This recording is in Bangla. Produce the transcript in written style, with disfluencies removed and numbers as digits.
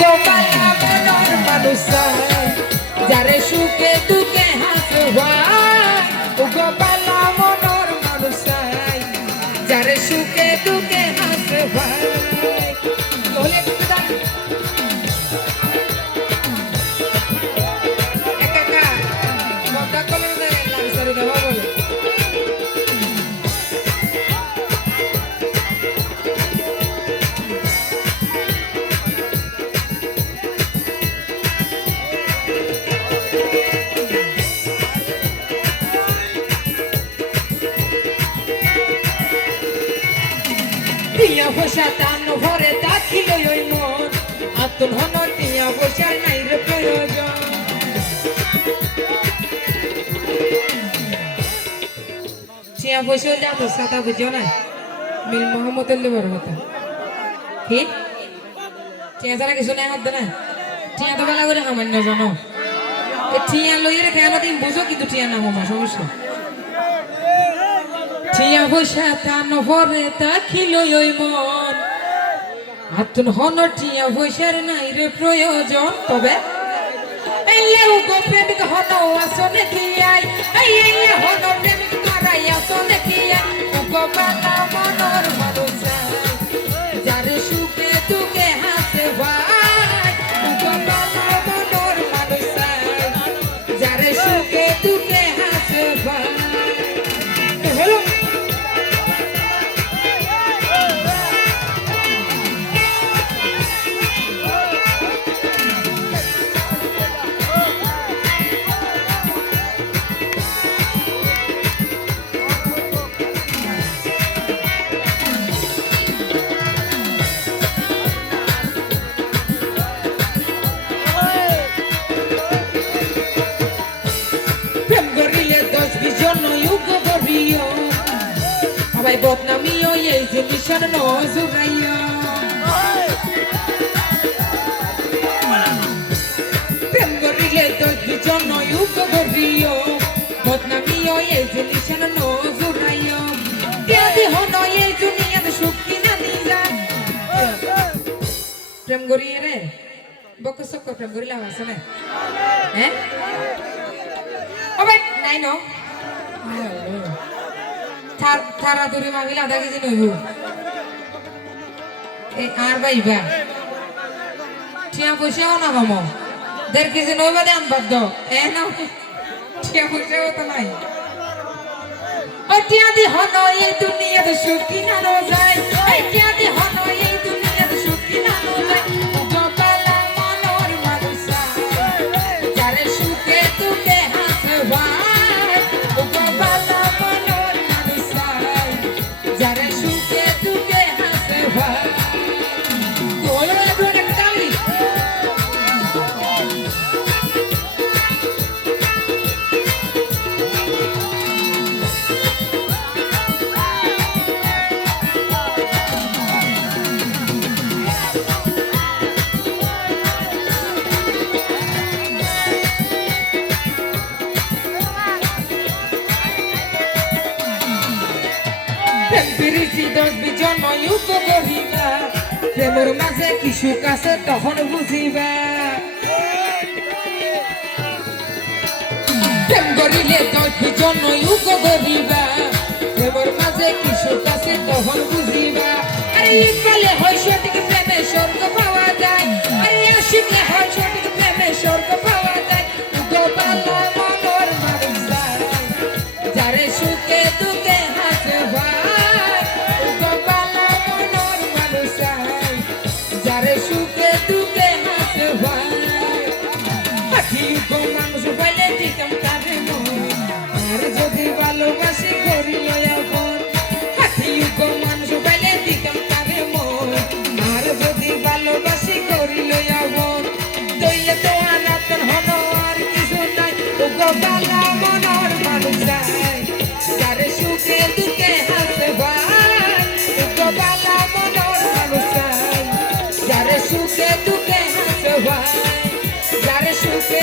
গোপালা মনোর মানুষ যারে সুখে দুঃখে হাসে ভাই গোপালা মনোর মানুষ যারে সুখে দুঃখে হাসে ভাই টিয়া পয়সা টান ভরে দাখিল ওই মন আতন হন টিয়া পয়সা নাই রে প্রয়োজন টিয়া পয়সা যা তো সাদা বুঝো না মিল মোহাম্মদের লেবার কথা কি টিয়া ছাড়া কিছু নেই হাত না টিয়া তো বেলা করে সামান্য জানো টিয়া লইয়ে রেখে দিন বুঝো কিন্তু টিয়া নাম আমার সমস্যা টিয়া পয়সা টান ভরে দাখিল ওই মন আতন হন টিয়া পয়সার নাই রে প্রয়োজন তবে এলেও গো প্রেমিক হন আসনে কি আই এই হন প্রেমিক মারাই আসনে কি আই গোপালা মনোর মানুষ যারে সুখে দুঃখে হাসে ভাই গোপালা মনোর মানুষ যারে সুখে দুঃখে হাসে ভাই সবাই বদনামিও এই যে মিশন নজুরাইয়া প্রেম করিলে দুজন যুগ করিও বদনামিও এই যে মিশন নজুরাইয়া দেদি হন এই দুনিয়াতে সুখ কিনা নিরা প্রেম করিয়ে রে বকো সক প্রেম করিলা আছে না হ্যাঁ ওবে নাই নো থারা দূরে মাগিলে আধা কেজি নইব এই আর বাইবা টিয়া পয়সাও না কম 1.5 কেজি নইবা দে আনবাদ দাও না টিয়া পয়সাও তো নাই ও টিয়া দি হন এই দুনিয়াতে সুখী না যায় এই টিয়া দি হন এই দুনিয়াতে সুখী না যায় গোপালা মনোর মানুষ যারে সুখে দুঃখে হাসে ভাই গোপালা মনোর মানুষ যারে সুখে দুঃখে হাসে ভাই প্রেমের মাঝে কি সুখ আছে তখন বুঝিবা প্রেম করিলে দুজন যুগ করিবা প্রেমের মাঝে কি সুখ আছে তখন বুঝিবা আরে ইকালে হয় সঠিক প্রেমে স্বর্গ পাওয়া যায় আরে আশিকে হয় সঠিক প্রেমে স্বর্গ পাওয়া যায় গোপালা মনোর মানুষ যারে সুখে দুঃখে হাসে ভাই গোপালা মনোর মানুষ যারে সুখে দুঃখে হাসে ভাই পাখি গো মানুষ পাইলে দিতাম তারে মন আর যদি ভালোবাসি করি আপন পাখি গো মানুষ পাইলে দিতাম তারে মন আর যদি ভালোবাসি করি আপন তইলে তো আনাতন হলো আর কিছু নাই গোপালা মনোর মানুষ যারে সুখে দুঃখে হাসে ভাই গোপালা মনোর মানুষ যারে সুখে দুঃখে হাসে ভাই যারে সুখে